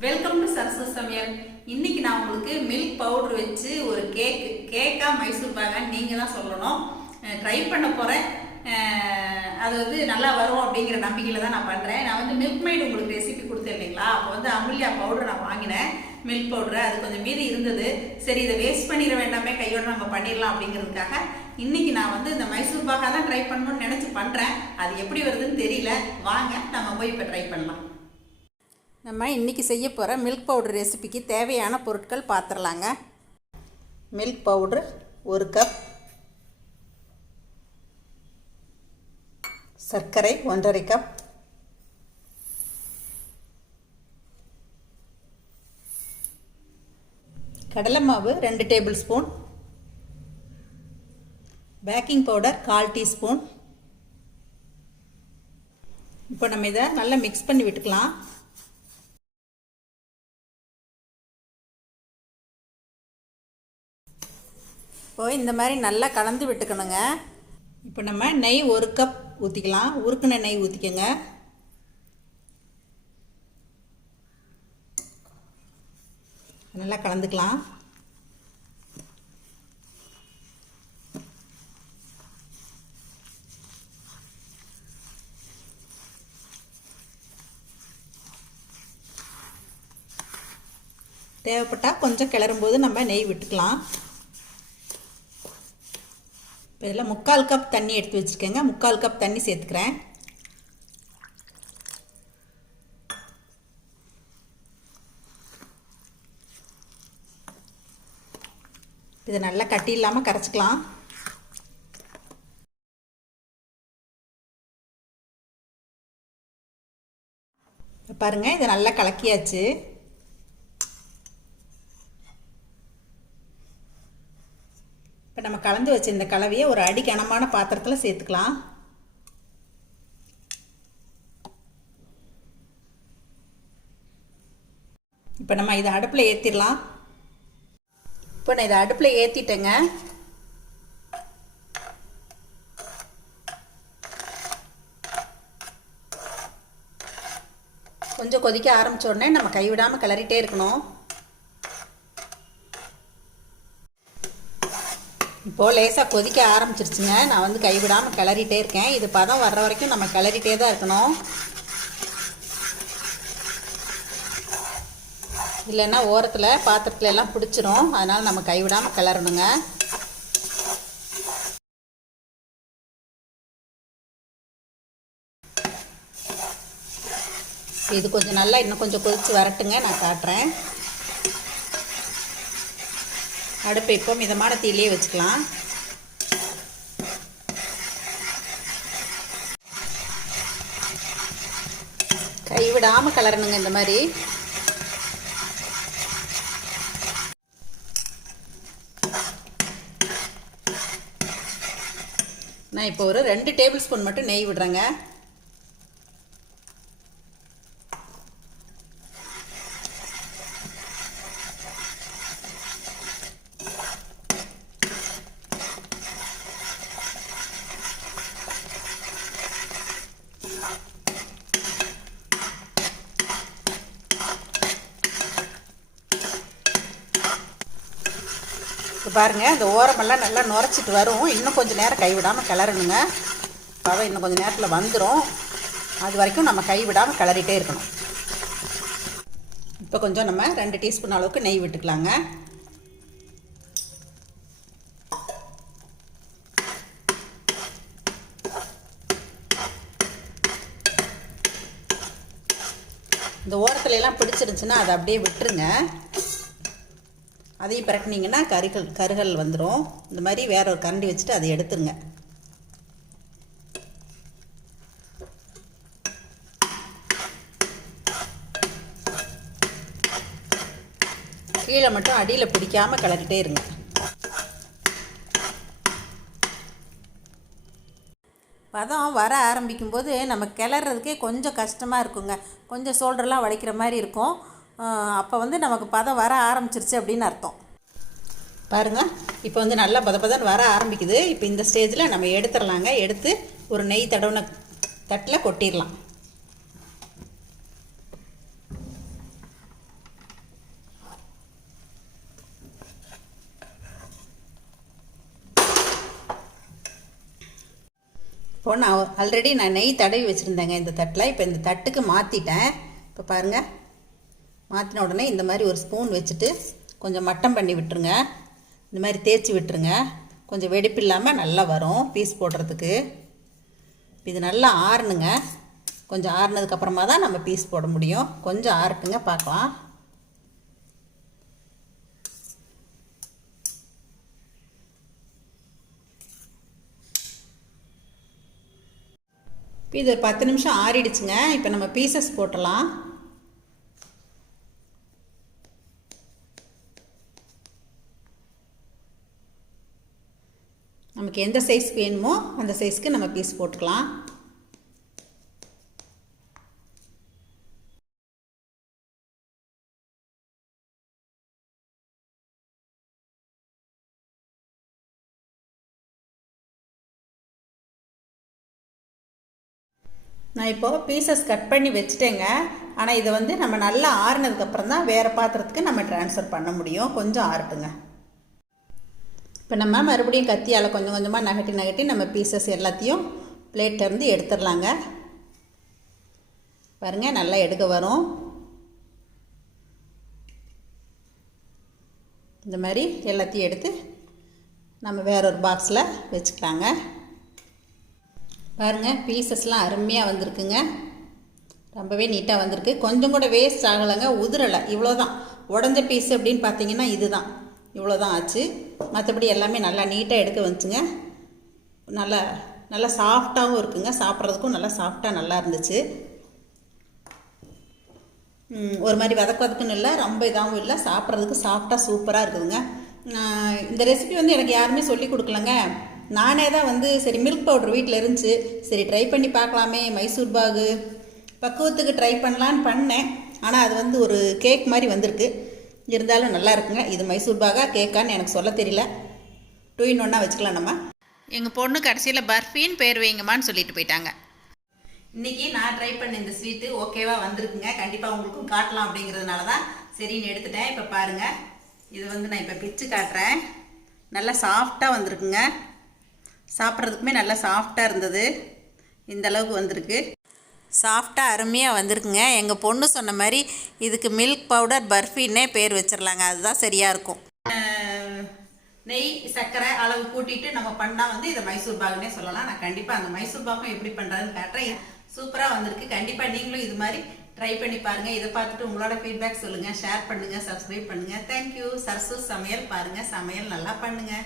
Welcome to Sarasu சமையல். இன்னைக்கு நான் உங்களுக்கு மில்க் பவுடர் வச்சு ஒரு கேக்கா மைசூர் பாகான்னு நீங்கள் தான் சொல்லணும். ட்ரை பண்ண போகிறேன். அது நல்லா வரும் அப்படிங்கிற நம்பிக்கையில் தான் நான் பண்ணுறேன். நான் மில்க் மைட் உங்களுக்கு ரெசிபி கொடுத்தேன் இல்லைங்களா? அப்போ அமுல்யா பவுடர் நான் வாங்கினேன், மில்க் பவுடரு. அது கொஞ்சம் மீறி இருந்தது. சரி, இதை வேஸ்ட் பண்ணிட வேண்டாமே, கையோட நம்ம பண்ணிடலாம் அப்படிங்கிறதுக்காக இன்னைக்கு நான் இந்த மைசூர் பாகா தான் ட்ரை பண்ணணும்னு நினச்சி பண்ணுறேன். அது எப்படி வருதுன்னு தெரியல. வாங்க நம்ம போய் இப்போ ட்ரை பண்ணலாம். நம்ம இன்றைக்கி செய்ய போகிற மில்க் பவுடர் ரெசிபிக்கு தேவையான பொருட்கள் பார்த்துடலாங்க. மில்க் பவுடர் 1 கப், சர்க்கரை 1½ கப், கடலை மாவு 2 table spoon, baking powder 1/4 teaspoon. இப்போ நம்ம இதை நல்லா மிக்ஸ் பண்ணி விட்டுக்கலாம். இப்போ இந்த மாதிரி நல்லா கலந்து விட்டுக்கணுங்க. இப்போ நம்ம நெய் 1 கப் ஊற்றிக்கலாம். உருக்குன நெய் ஊற்றிக்கோங்க. நல்லா கலந்துக்கலாம். தேவைப்பட்டால் கொஞ்சம் கிளறும்போது நம்ம நெய் விட்டுக்கலாம். இப்போ இதில் 3/4 கப் தண்ணி எடுத்து வச்சுருக்கேங்க. 3/4 கப் தண்ணி சேர்த்துக்கிறேன். இதை நல்லா கட்டி இல்லாமல் கரைச்சிக்கலாம். பாருங்கள், இதை நல்லா கலக்கியாச்சு. இப்போ நம்ம கலந்து வச்ச இந்த கலவையை ஒரு அடி கனமான பாத்திரத்தில் சேர்த்துக்கலாம். இப்போ நம்ம இதை அடுப்பில் ஏற்றிடலாம். இப்போ நான் இதை அடுப்பில் ஏற்றிட்டேங்க. கொஞ்சம் கொதிக்க ஆரம்பித்த உடனே நம்ம கைவிடாமல் கிளறிட்டே இருக்கணும். இப்போது லேசாக கொதிக்க ஆரம்பிச்சிருச்சுங்க. நான் கைவிடாமல் கிளறிட்டே இருக்கேன். இது பதம் வர்ற வரைக்கும் நம்ம கிளறிட்டே தான் இருக்கணும். இல்லைன்னா ஓரத்தில் பாத்திரத்துல எல்லாம் பிடிச்சிரும். அதனால் நம்ம கைவிடாமல் கிளறணுங்க. இது கொஞ்சம் நல்லா இன்னும் கொஞ்சம் கொதித்து வரட்டுங்க, நான் காட்டுறேன். அடுப்பை இப்போ மிதமான தீயிலே வச்சுக்கலாம். கைவிடாமல் கலரணுங்க இந்த மாதிரி. நான் இப்போ ஒரு 2 டேபிள் ஸ்பூன் மட்டும் நெய் விடுறேங்க. இப்போ பாருங்கள், இந்த ஓரமெல்லாம் நல்லா நுரைச்சிட்டு வரும். இன்னும் கொஞ்சம் நேரம் கைவிடாமல் கிளறணுங்க. பதம் இன்னும் கொஞ்சம் நேரத்தில் வந்துடும். அது வரைக்கும் நம்ம கைவிடாமல் கிளறிட்டே இருக்கணும். இப்போ கொஞ்சம் நம்ம 2 டீஸ்பூன் அளவுக்கு நெய் விட்டுக்கலாங்க. இந்த ஓரத்துல எல்லாம் பிடிச்சிருந்துச்சுன்னா அதை அப்படியே விட்டுருங்க. அதையும் பிரட்டினீங்கன்னா கருகல் வந்துடும். இந்த மாதிரி வேற ஒரு கரண்டி வச்சுட்டு அதை எடுத்துருங்க. கீழே மட்டும் அடியில் பிடிக்காமல் கிளறிட்டே இருங்க. பதம் வர ஆரம்பிக்கும் போது நம்ம கிளறதுக்கே கொஞ்சம் கஷ்டமாக இருக்குங்க. கொஞ்சம் ஷோல்டர்லாம் வலிக்கிற மாதிரி இருக்கும். அப்போ நமக்கு பதம் வர ஆரம்பிச்சிருச்சு அப்படின்னு அர்த்தம். பாருங்கள், இப்போ நல்லா பதன்னு வர ஆரம்பிக்குது. இப்போ இந்த ஸ்டேஜில் நம்ம எடுத்துடலாங்க. எடுத்து ஒரு நெய் தடவின தட்டில் கொட்டிடலாம். இப்போது நான் ஆல்ரெடி நெய் தடவி வச்சுருந்தேங்க இந்த தட்டில். இப்போ இந்த தட்டுக்கு மாற்றிட்டேன். இப்போ பாருங்கள், மாற்றின உடனே இந்த மாதிரி ஒரு ஸ்பூன் வச்சுட்டு கொஞ்சம் மட்டம் பண்ணி விட்டுருங்க. இந்த மாதிரி தேய்ச்சி விட்டுருங்க. கொஞ்சம் வெடிப்பு இல்லாமல் நல்லா வரும் பீஸ் போடுறதுக்கு. இது நல்லா ஆறணுங்க. கொஞ்சம் ஆறுனதுக்கப்புறமா தான் நம்ம பீஸ் போட முடியும். கொஞ்சம் ஆறட்டுங்க, பார்க்கலாம். இப்போ இது ஒரு 10 நிமிஷம் ஆறிடுச்சுங்க. இப்போ நம்ம பீசஸ் போட்டலாம். நமக்கு எந்த சைஸ்க்கு வேணுமோ அந்த சைஸ்க்கு நம்ம பீஸ் போட்டுக்கலாம். நான் இப்போது பீசஸ் கட் பண்ணி வச்சுட்டேங்க. ஆனால் இதை வந்து நம்ம நல்லா ஆறுனதுக்கப்புறம் தான் வேறு பாத்திரத்துக்கு நம்ம ட்ரான்ஸ்ஃபர் பண்ண முடியும். கொஞ்சம் ஆறட்டுங்க. இப்போ நம்ம மறுபடியும் கத்தியால் கொஞ்சம் கொஞ்சமாக நகட்டி நம்ம பீசஸ் எல்லாத்தையும் பிளேட்லேருந்து எடுத்துடலாங்க. பாருங்கள், நல்லா எடுக்க வரும். இந்த மாதிரி எல்லாத்தையும் எடுத்து நம்ம வேற ஒரு பாக்ஸில் வச்சுக்கலாங்க. பாருங்கள், பீசஸ்லாம் அருமையாக வந்திருக்குங்க. ரொம்பவே நீட்டாக வந்திருக்கு. கொஞ்சம் கூட வேஸ்ட் ஆகலைங்க, உதிரலை. இவ்வளோதான் உடஞ்ச பீஸ் அப்படின்னு பார்த்தீங்கன்னா இதுதான், இவ்வளோதான் ஆச்சு. மற்றபடி எல்லாமே நல்லா நீட்டாக எடுக்க வந்துச்சுங்க. நல்லா சாஃப்டாகவும் இருக்குங்க. சாப்பிட்றதுக்கும் நல்லா சாஃப்டாக நல்லா இருந்துச்சு. ஒரு மாதிரி வதக்குன்னு இல்லை, ரொம்ப இதாகவும் இல்லை. சாப்பிட்றதுக்கு சாஃப்டாக சூப்பராக இருக்குதுங்க. இந்த ரெசிபி வந்து எனக்கு யாருமே சொல்லி கொடுக்கலங்க. நானே தான் வந்து சரி மில்க் பவுடர் வீட்டில் இருந்துச்சு, சரி ட்ரை பண்ணி பார்க்கலாமே, மைசூர் பாகு பக்குவத்துக்கு ட்ரை பண்ணலான்னு பண்ணேன். ஆனால் அது வந்து ஒரு கேக் மாதிரி வந்திருக்கு. இருந்தாலும் நல்லா இருக்குங்க. இது மைசூர் பாகா கேக்கான்னு எனக்கு சொல்ல தெரியல. 2 in 1 வச்சுக்கலாம் நம்ம. எங்கள் பொண்ணு கடைசியில் பர்ஃபின்னு பேர் வைங்கம்மான்னு சொல்லிட்டு போயிட்டாங்க. இன்றைக்கி நான் ட்ரை பண்ண இந்த ஸ்வீட்டு ஓகேவாக வந்திருக்குங்க. கண்டிப்பாக உங்களுக்கும் காட்டலாம் அப்படிங்கிறதுனால தான் சரின்னு எடுத்துட்டேன். இப்போ பாருங்கள், இது வந்து நான் இப்போ பிச்சு காட்டுறேன். நல்லா சாஃப்டாக வந்திருக்குங்க. சாப்பிட்றதுக்குமே நல்லா சாஃப்டாக இருந்தது. இந்த அளவுக்கு வந்திருக்கு. சாஃப்டாக அருமையாக வந்திருக்குங்க. எங்கள் பொண்ணு சொன்ன மாதிரி இதுக்கு மில்க் பவுடர் பர்ஃபின்னே பேர் வச்சிடலாங்க. அதுதான் சரியாக இருக்கும். நெய் சர்க்கரை அளவு கூட்டிகிட்டு நம்ம பண்ணால் வந்து இதை மைசூர் பாகுன்னே சொல்லலாம். நான் கண்டிப்பாக அந்த மைசூர் பாகும் எப்படி பண்ணுறதுன்னு காட்டுறேன். சூப்பராக வந்திருக்கு. கண்டிப்பாக நீங்களும் இது மாதிரி ட்ரை பண்ணி பாருங்கள். இதை பார்த்துட்டு உங்களோட ஃபீட்பேக் சொல்லுங்கள், ஷேர் பண்ணுங்கள், சப்ஸ்கிரைப் பண்ணுங்கள். தேங்க்யூ. சரசு சமையல் பாருங்கள், சமையல் நல்லா பண்ணுங்கள்.